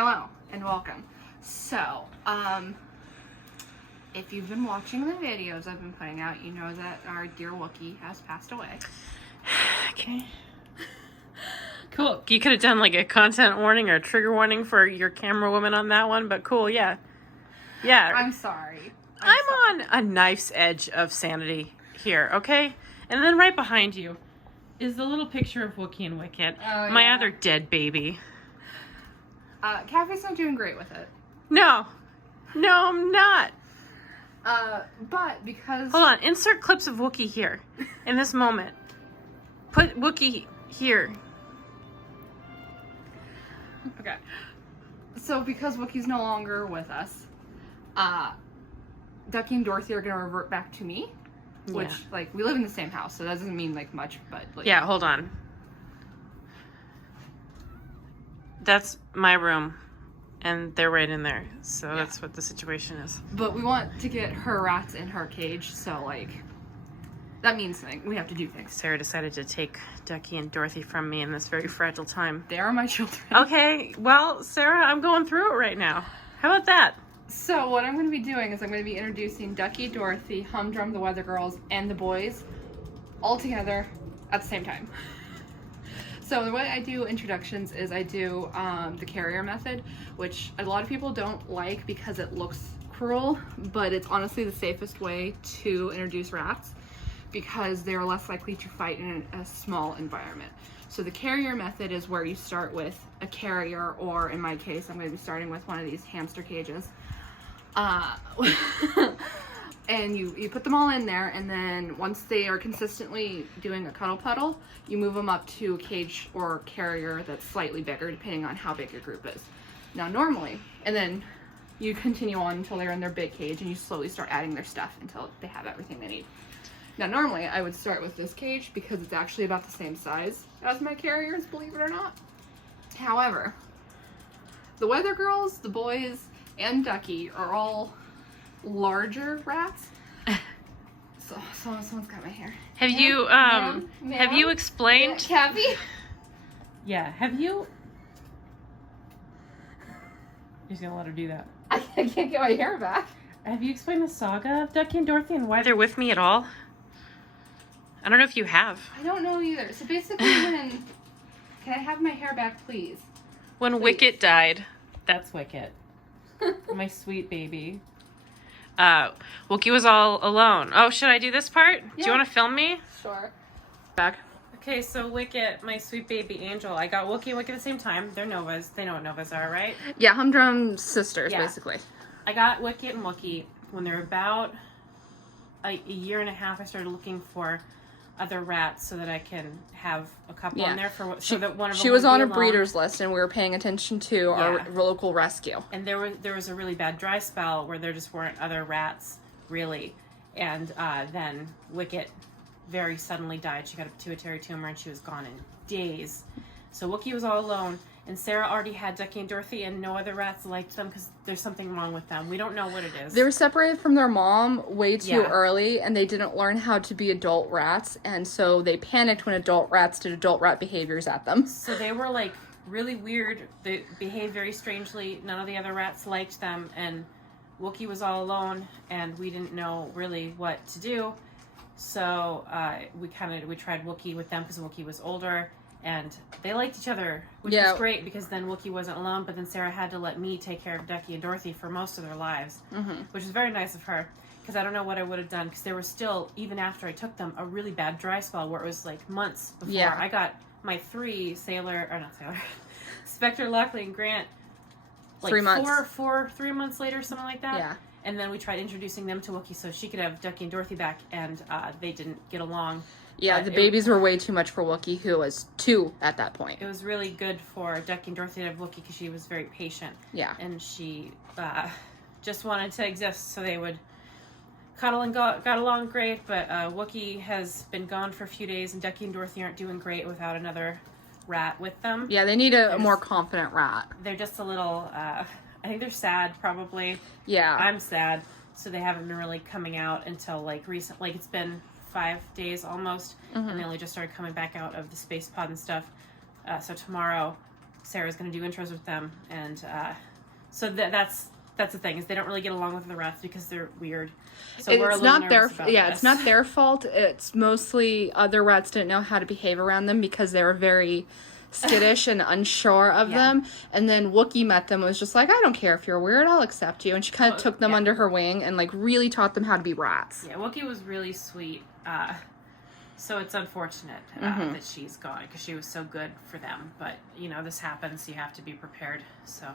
Hello and welcome. So, if you've been watching the videos I've been putting out, you know that our dear Wookiee has passed away. Okay. Cool. You could have done like a content warning or a trigger warning for your camera woman on that one, but cool, yeah. Yeah. I'm sorry. I'm on a knife's edge of sanity here, okay? And then right behind you is the little picture of Wookiee and Wicket, my other dead baby. Caffey's not doing great with it. No, I'm not. But because... Hold on, insert clips of Wookiee here in this moment. Put Wookiee here. Okay. So because Wookiee's no longer with us, Duckie and Dorothy are going to revert back to me. Which, like, we live in the same house, so that doesn't mean, like, much, but, like... Yeah, hold on. That's my room, and they're right in there, so that's what the situation is. But we want to get her rats in her cage, so, like, that means something. We have to do things. Sarah decided to take Duckie and Dorothy from me in this very fragile time. They are my children. Okay, well, Sarah, I'm going through it right now. How about that? So what I'm going to be doing is I'm going to be introducing Duckie, Dorothy, Humdrum, the Weather Girls, and the boys all together at the same time. So the way I do introductions is I do the carrier method, which a lot of people don't like because it looks cruel, but it's honestly the safest way to introduce rats because they're less likely to fight in a small environment. So the carrier method is where you start with a carrier, or in my case, I'm going to be starting with one of these hamster cages. And you put them all in there, and then once they are consistently doing a cuddle puddle, you move them up to a cage or carrier that's slightly bigger, depending on how big your group is. Now normally, and then you continue on until they're in their big cage, and you slowly start adding their stuff until they have everything they need. Now normally I would start with this cage because it's actually about the same size as my carriers, believe it or not. However, the Weather Girls, the boys, and Duckie are all larger rats. So someone's got my hair. Have you have you explained Cappy? Yeah, have you You're just gonna let her do that. I can't get my hair back. Have you explained the saga of Duckie and Dorothy and why they're with me at all? I don't know if you have. I don't know either. So basically can I have my hair back, please? When Wicket died. That's Wicket. My sweet baby. Wookiee was all alone. Oh, should I do this part? Yeah. Do you want to film me? Sure. Back. Okay, so Wicket, my sweet baby angel. I got Wookiee and Wicket at the same time. They're Novas. They know what Novas are, right? Yeah, Humdrum's sisters, basically. I got Wicket and Wookiee when they were about a year and a half. I started looking for other rats so that I can have a couple in there so that one of them. She was on a breeder's list, and we were paying attention to our local rescue. And there was a really bad dry spell where there just weren't other rats really, and then Wicket very suddenly died. She got a pituitary tumor and she was gone in days. So Wookiee was all alone. And Sarah already had Duckie and Dorothy, and no other rats liked them because there's something wrong with them. We don't know what it is. They were separated from their mom way too early, and they didn't learn how to be adult rats, and so they panicked when adult rats did adult rat behaviors at them. So they were, like, really weird. They behaved very strangely. None of the other rats liked them, and Wookiee was all alone, and we didn't know really what to do. So we tried Wookiee with them because Wookiee was older. And they liked each other, which was great because then Wookiee wasn't alone, but then Sarah had to let me take care of Duckie and Dorothy for most of their lives, which was very nice of her because I don't know what I would have done because there was still, even after I took them, a really bad dry spell where it was like months before I got my 3 Spectre, Lockley, and Grant, like 3 months. 3 months later, something like that. Yeah. And then we tried introducing them to Wookiee so she could have Duckie and Dorothy back, and they didn't get along. Yeah, the babies were way too much for Wookiee, who was 2 at that point. It was really good for Duckie and Dorothy to have Wookiee because she was very patient. Yeah. And she just wanted to exist, so they would cuddle and got along great. But Wookiee has been gone for a few days, and Duckie and Dorothy aren't doing great without another rat with them. Yeah, they need a more confident rat. They're just a little, I think they're sad, probably. Yeah. I'm sad, so they haven't been really coming out until, like, recent. Like, it's been 5 days almost, and they only just started coming back out of the space pod and stuff. So tomorrow Sarah's going to do intros with them, and so that's the thing, is they don't really get along with the rats because they're weird. So we're a little nervous about this. It's not their fault. It's mostly other rats didn't know how to behave around them because they were very skittish and unsure of them. And then Wookiee met them and was just like, I don't care if you're weird, I'll accept you. And she kind of took them under her wing and like really taught them how to be rats. Yeah, Wookiee was really sweet. So it's unfortunate that she's gone because she was so good for them. But, you know, this happens. You have to be prepared. So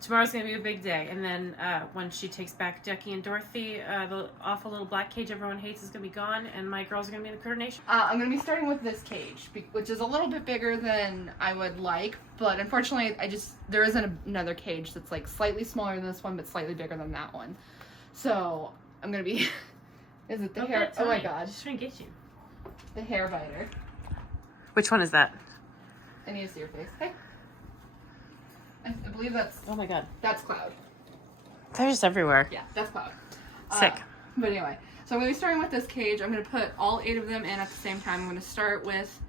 tomorrow's going to be a big day. And then when she takes back Duckie and Dorothy, the awful little black cage everyone hates is going to be gone, and my girls are going to be in the critter nation. I'm going to be starting with this cage, which is a little bit bigger than I would like, but unfortunately, there isn't another cage that's like slightly smaller than this one, but slightly bigger than that one. So I'm going to be... Is it the hair? Oh my god. She's trying to get you. The hair biter. Which one is that? I need to see your face. Hey. I believe that's... Oh my god. That's Cloud. They're just everywhere. Yeah, that's Cloud. Sick. But anyway, so I'm going to be starting with this cage. I'm going to put all 8 of them in at the same time. I'm going to start with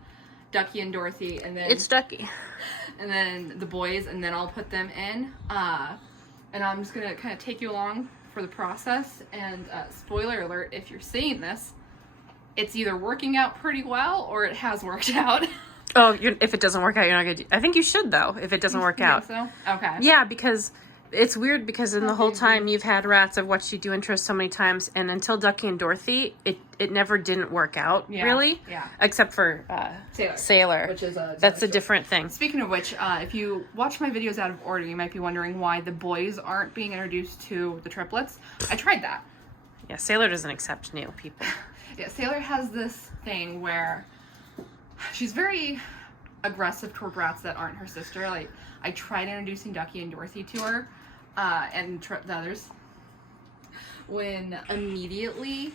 Duckie and Dorothy, and then... It's Duckie. And then the boys, and then I'll put them in. And I'm just going to kind of take you along for the process. And spoiler alert, if you're seeing this, it's either working out pretty well or it has worked out. Oh, if it doesn't work out, you're not going to do... I think you should, though, if it doesn't work out. Think so? Okay. Yeah, because it's weird because in the whole time you've had rats, I've watched you do intros so many times, and until Duckie and Dorothy, it never didn't work out, really. Yeah. Except for Sailor. Which is That's a different thing. Speaking of which, if you watch my videos out of order, you might be wondering why the boys aren't being introduced to the triplets. I tried that. Yeah, Sailor doesn't accept new people. Yeah, Sailor has this thing where she's very aggressive toward rats that aren't her sister. Like, I tried introducing Duckie and Dorothy to her, and the others, when immediately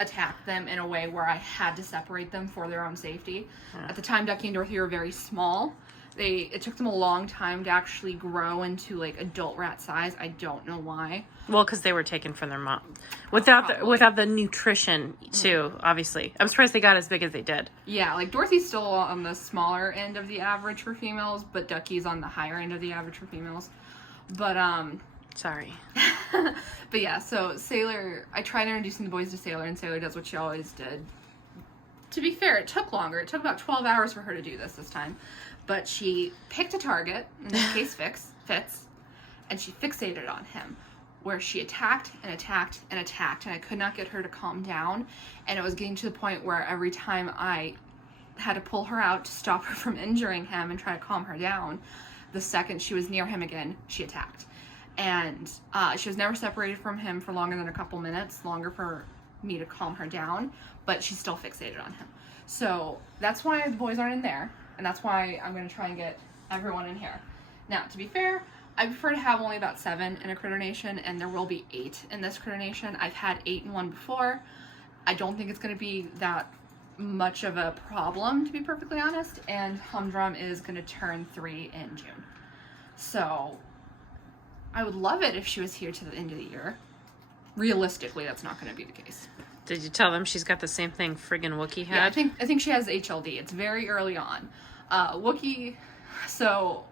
attacked them in a way where I had to separate them for their own safety. Yeah. At the time, Duckie and Dorothy were very small. It took them a long time to actually grow into like adult rat size. I don't know why. Well, because they were taken from their mom without the nutrition too. Obviously, I'm surprised they got as big as they did. Yeah, like Dorothy's still on the smaller end of the average for females, but Duckie's on the higher end of the average for females. But sorry. But yeah, so Sailor, I tried introducing the boys to Sailor, and Sailor does what she always did. To be fair, it took longer. It took about 12 hours for her to do this time. But she picked a target, in this case Fitz, and she fixated on him, where she attacked and attacked and attacked, and I could not get her to calm down. And it was getting to the point where every time I had to pull her out to stop her from injuring him and try to calm her down, the second she was near him again, she attacked. And she was never separated from him for longer than a couple minutes, longer for me to calm her down, but she's still fixated on him. So that's why the boys aren't in there, and that's why I'm going to try and get everyone in here. Now, to be fair, I prefer to have only about 7 in a critter nation, and there will be 8 in this critter nation. I've had 8 in one before. I don't think it's going to be that much of a problem, to be perfectly honest, and Humdrum is going to turn 3 in June. So I would love it if she was here to the end of the year. Realistically, that's not going to be the case. Did you tell them she's got the same thing friggin' Wookiee had? Yeah, I think she has HLD. It's very early on. Wookiee, so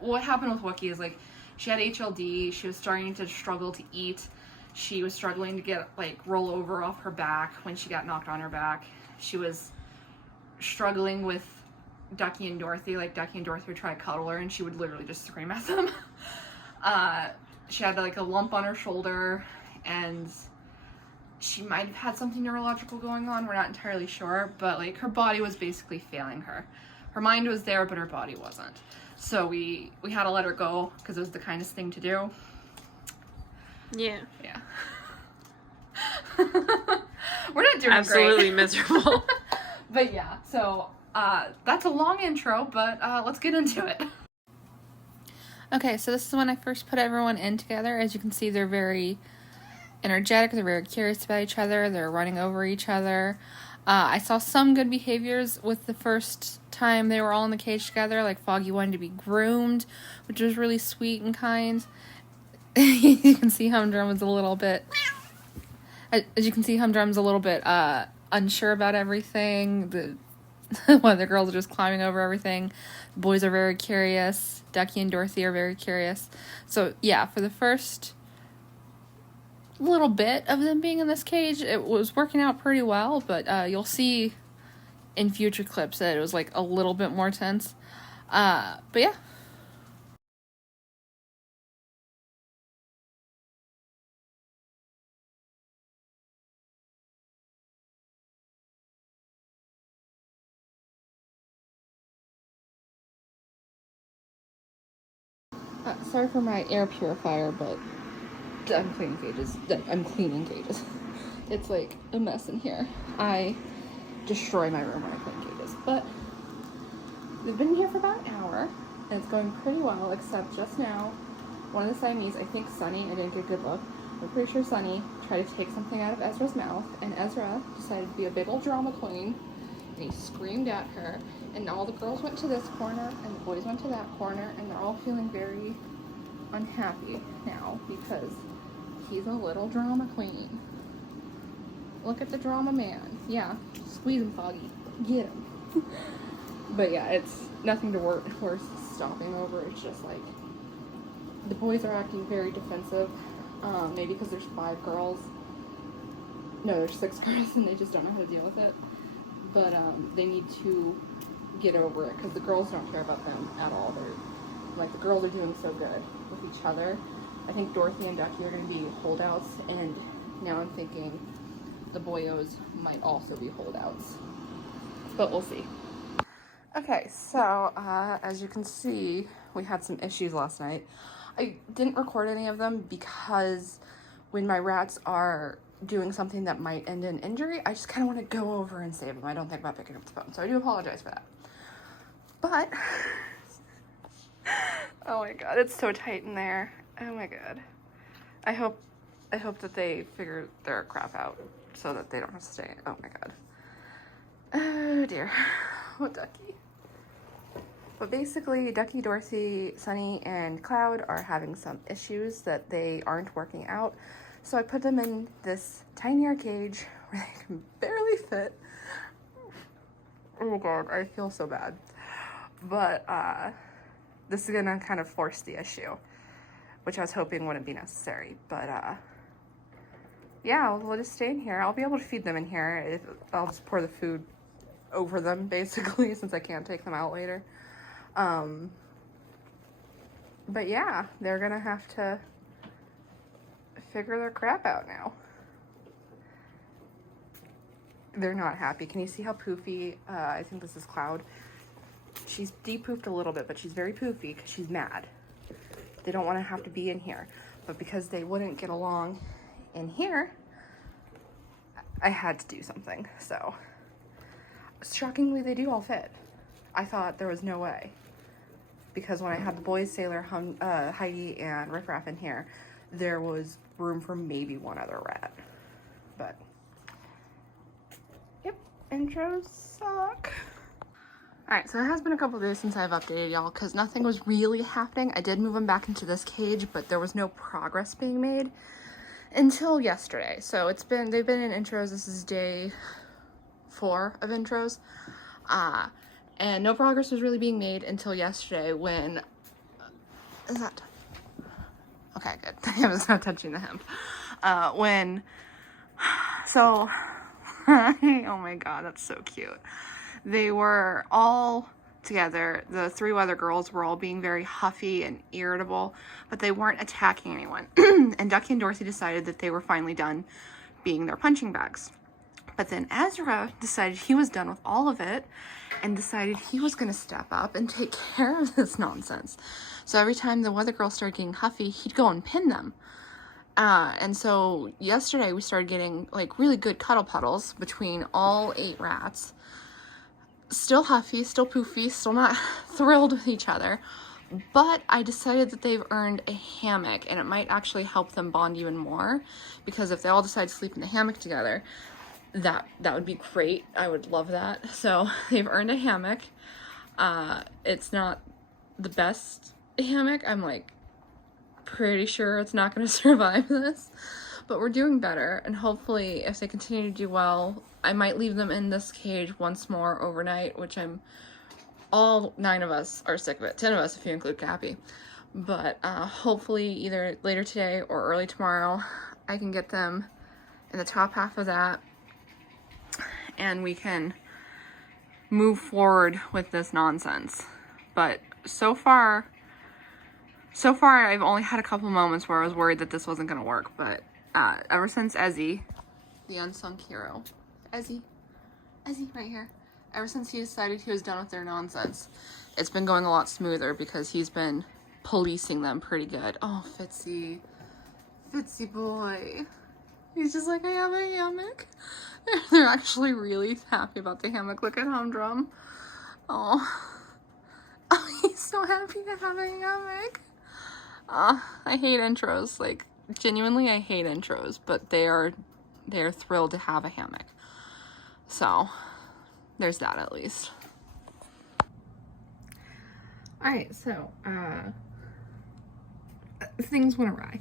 what happened with Wookiee is like she had HLD, she was starting to struggle to eat. She was struggling to get like roll over off her back when she got knocked on her back. She was struggling with Duckie and Dorothy. Like Duckie and Dorothy would try to cuddle her and she would literally just scream at them. She had like a lump on her shoulder, and she might have had something neurological going on. We're not entirely sure, but like her body was basically failing her. Her mind was there, but her body wasn't. So we had to let her go because it was the kindest thing to do. Yeah. Yeah. We're not doing absolutely great. Miserable. But yeah, so that's a long intro, but let's get into it. Okay, so this is when I first put everyone in together. As you can see, they're very energetic. They're very curious about each other. They're running over each other. I saw some good behaviors with the first time they were all in the cage together. Like Foggy wanted to be groomed, which was really sweet and kind. You can see Humdrum was a little bit... As you can see, Humdrum's a little bit unsure about everything. One of the girls are just climbing over everything. The boys are very curious. Duckie and Dorothy are very curious. So yeah, for the first little bit of them being in this cage, it was working out pretty well, but you'll see in future clips that it was like a little bit more tense. But yeah. Sorry for my air purifier, but I'm cleaning cages. It's like a mess in here. I destroy my room when I clean cages. But they've been here for about an hour, and it's going pretty well, except just now, one of the Siamese, I think Sunny, I didn't get a good look, I'm pretty sure Sunny tried to take something out of Ezra's mouth, and Ezra decided to be a big old drama queen, and he screamed at her, and all the girls went to this corner, and the boys went to that corner, and they're all feeling very unhappy now, because he's a little drama queen. Look at the drama man. Yeah, squeeze him, Foggy. Get him. But yeah, it's nothing to worth stopping over. It's just like the boys are acting very defensive. Maybe because there's 5 girls. No, there's 6 girls, and they just don't know how to deal with it. But they need to get over it because the girls don't care about them at all. They're like, the girls are doing so good with each other. I think Dorothy and Duckie are going to be holdouts, and now I'm thinking the boyos might also be holdouts. But we'll see. Okay, so as you can see, we had some issues last night. I didn't record any of them because when my rats are doing something that might end in injury, I just kind of want to go over and save them. I don't think about picking up the phone, so I do apologize for that. But, oh my god, it's so tight in there. Oh my god. I hope that they figure their crap out so that they don't have to stay. Oh my god. Oh dear. Oh, Duckie. But basically, Duckie, Dorothy, Sunny, and Cloud are having some issues that they aren't working out. So I put them in this tinier cage where they can barely fit. Oh my god, I feel so bad. But this is gonna kind of force the issue, which I was hoping wouldn't be necessary. But yeah, we'll just stay in here. I'll be able to feed them in here. I'll just pour the food over them, basically, since I can't take them out later. But yeah, they're gonna have to figure their crap out now. They're not happy. Can you see how poofy? I think this is Cloud. She's de-poofed a little bit, but she's very poofy because she's mad. They don't want to have to be in here. But because they wouldn't get along in here, I had to do something. So, shockingly, they do all fit. I thought there was no way. Because when I had the boys, Sailor, Heidi, and Riff Raff in here, there was room for maybe one other rat. But, yep, intros suck. Alright, so it has been a couple days since I've updated y'all because nothing was really happening. I did move them back into this cage, but there was no progress being made until yesterday. So they've been in intros. This is day 4 of intros. And no progress was really being made until yesterday when, is that, okay, good. I was not touching the hemp. So, oh my god, that's so cute. They were all together. The 3 other girls were all being very huffy and irritable, but they weren't attacking anyone. And Duckie and Dorothy decided that they were finally done being their punching bags. But then Ezra decided he was done with all of it and decided he was going to step up and take care of this nonsense. So every time the other girls started getting huffy, he'd go and pin them. And so yesterday we started getting like really good cuddle puddles between all 8 rats. Still huffy, still poofy, still not thrilled with each other. But I decided that they've earned a hammock, and it might actually help them bond even more, because if they all decide to sleep in the hammock together, that would be great. I would love that. So they've earned a hammock. It's not the best hammock. I'm like pretty sure it's not going to survive this, But we're doing better, and hopefully if they continue to do well, I might leave them in this cage once more overnight, which all 9 of us are sick of it. 10 of us if you include Cappy. But hopefully either later today or early tomorrow, I can get them in the top half of that, and we can move forward with this nonsense. But so far I've only had a couple moments where I was worried that this wasn't going to work. But ever since Ezzy, the unsung hero, Ezzy right here, ever since he decided he was done with their nonsense, it's been going a lot smoother because he's been policing them pretty good. Oh, Fitzy boy. He's just like, I have a hammock. They're actually really happy about the hammock. Look at Humdrum. Oh, he's so happy to have a hammock. I hate intros. Like, genuinely, I hate intros, but they're thrilled to have a hammock. So, there's that at least. Alright, so, things went awry.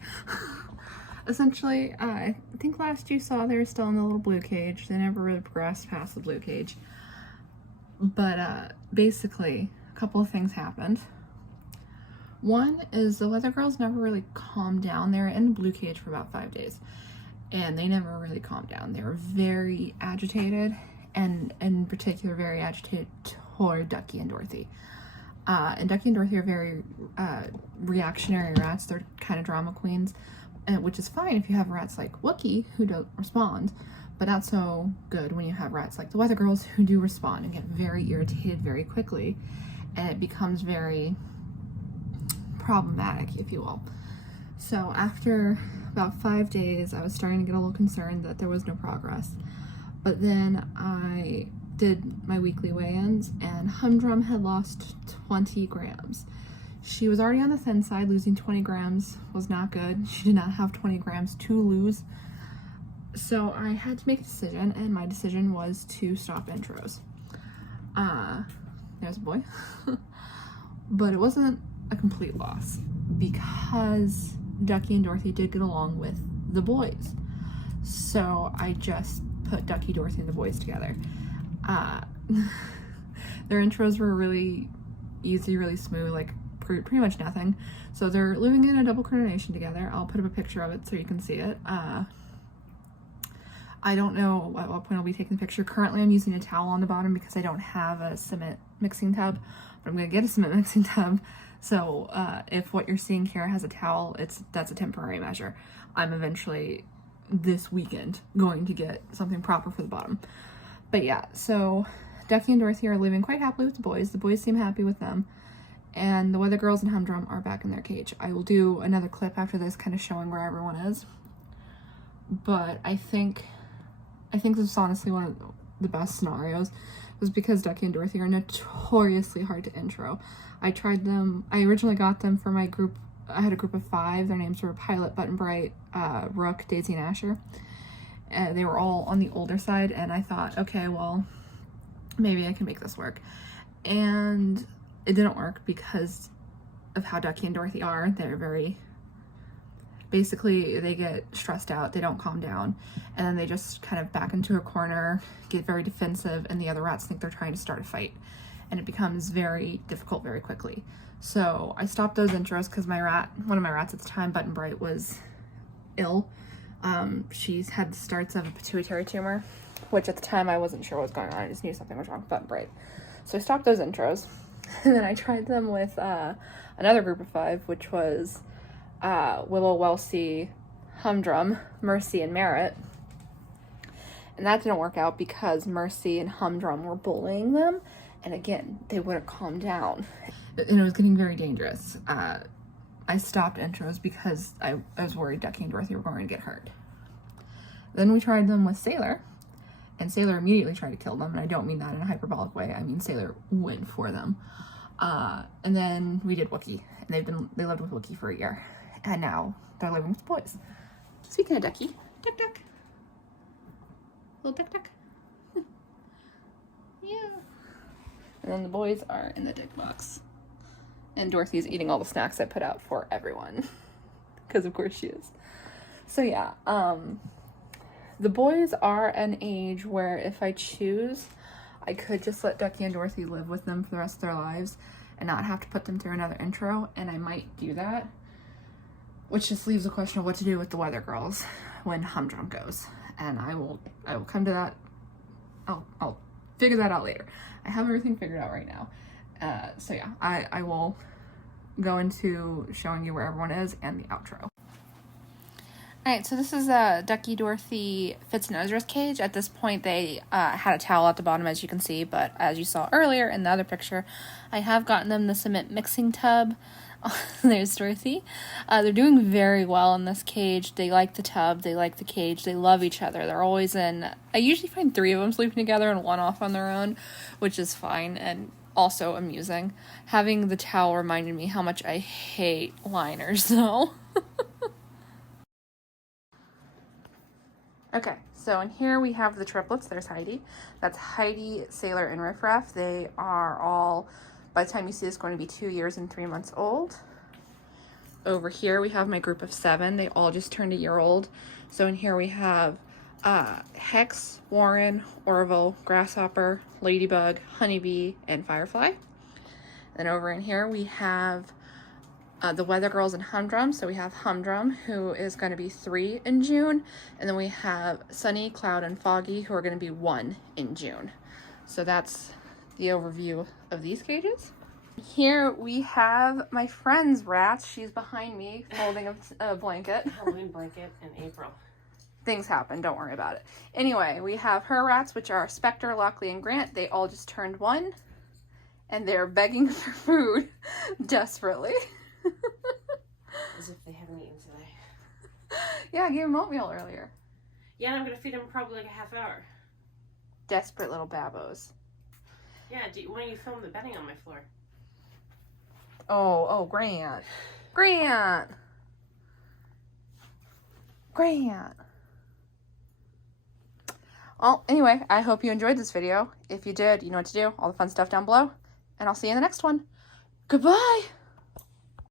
Essentially, I think last you saw they were still in the little blue cage. They never really progressed past the blue cage. But, basically, a couple of things happened. One is the weather girls never really calmed down. They were in the blue cage for about 5 days, and they never really calmed down. They were very agitated, and in particular, very agitated toward Duckie and Dorothy. And Duckie and Dorothy are very reactionary rats. They're kind of drama queens, which is fine if you have rats like Wookiee who don't respond, but not so good when you have rats like the weather girls who do respond and get very irritated very quickly, and it becomes very problematic, if you will. So after about 5 days, I was starting to get a little concerned that there was no progress. But then I did my weekly weigh-ins, and Humdrum had lost 20 grams. She was already on the thin side. Losing 20 grams was not good. She did not have 20 grams to lose. So I had to make a decision, and my decision was to stop intros. There's a boy. But it wasn't a complete loss, because Duckie and Dorothy did get along with the boys. So I just put Duckie, Dorothy, and the boys together. Their intros were really easy, really smooth, like pretty much nothing. So they're living in a double coordination together. I'll put up a picture of it so you can see it. I don't know at what point I'll be taking the picture. Currently I'm using a towel on the bottom because I don't have a cement mixing tub, but I'm gonna get a cement mixing tub. So if what you're seeing here has a towel, that's a temporary measure. I'm eventually this weekend going to get something proper for the bottom. But yeah, so Duckie and Dorothy are living quite happily with the boys. The boys seem happy with them. And the weather girls and Humdrum are back in their cage. I will do another clip after this kind of showing where everyone is. But I think this is honestly one of the best scenarios, was because Duckie and Dorothy are notoriously hard to intro. I originally got them for my group. I had a group of 5. Their names were Pilot, Button Bright, Rook, Daisy, and Asher. They were all on the older side, and I thought, okay, well, maybe I can make this work. And it didn't work because of how Duckie and Dorothy are. They're very, basically, they get stressed out, they don't calm down, and then they just kind of back into a corner, get very defensive, and the other rats think they're trying to start a fight. And it becomes very difficult very quickly. So I stopped those intros because one of my rats at the time, Button Bright, was ill. She's had starts of a pituitary tumor, which at the time I wasn't sure what was going on. I just knew something was wrong with Button Bright. So I stopped those intros. And then I tried them with another group of 5, which was Willow, Welsie, Humdrum, Mercy, and Merritt. And that didn't work out because Mercy and Humdrum were bullying them. And again, they wouldn't calm down. And it was getting very dangerous. I stopped intros because I was worried Duckie and Dorothy were going to get hurt. Then we tried them with Sailor. And Sailor immediately tried to kill them. And I don't mean that in a hyperbolic way. I mean Sailor went for them. And then we did Wookiee. And they lived with Wookiee for a year. And now they're living with the boys. Speaking of Duckie, Duck Duck. Little Duck Duck. Yeah. And then the boys are in the dick box. And Dorothy's eating all the snacks I put out for everyone. Because of course she is. So yeah, the boys are an age where if I choose, I could just let Duckie and Dorothy live with them for the rest of their lives and not have to put them through another intro, and I might do that. Which just leaves the question of what to do with the weather girls when Humdrum goes. And I will come to that. I'll figure that out later. I have everything figured out right now. So yeah, I will go into showing you where everyone is and the outro. Alright, so this is Duckie, Dorothy, Fitz, and Ezra's cage. At this point, they had a towel at the bottom, as you can see, but as you saw earlier in the other picture, I have gotten them the cement mixing tub. There's Dorothy. They're doing very well in this cage. They like the tub, they like the cage, they love each other. They're always in... I usually find 3 of them sleeping together and 1 off on their own, which is fine and also amusing. Having the towel reminded me how much I hate liners, though. Okay, so in here we have the triplets. There's Heidi. That's Heidi, Sailor, and Riff Raff. They are all, by the time you see this, going to be 2 years and 3 months old. Over here we have my group of 7. They all just turned a year old. So in here we have Hex, Warren, Orville, Grasshopper, Ladybug, Honeybee, and Firefly. Then over in here we have the Weather Girls and Humdrum. So we have Humdrum, who is going to be 3 in June. And then we have Sunny, Cloud, and Foggy, who are going to be 1 in June. So that's the overview of these cages. Here we have my friend's rat. She's behind me holding a blanket. Halloween blanket in April. Things happen, don't worry about it. Anyway, we have her rats, which are Spectre, Lockley, and Grant. They all just turned 1. And they're begging for food desperately. As if they haven't eaten today. Yeah, I gave them oatmeal earlier. Yeah, and I'm going to feed them probably like a half hour. Desperate little babos. Yeah, why don't you film the bedding on my floor? Oh, Grant. Grant! Well, anyway, I hope you enjoyed this video. If you did, you know what to do. All the fun stuff down below. And I'll see you in the next one. Goodbye!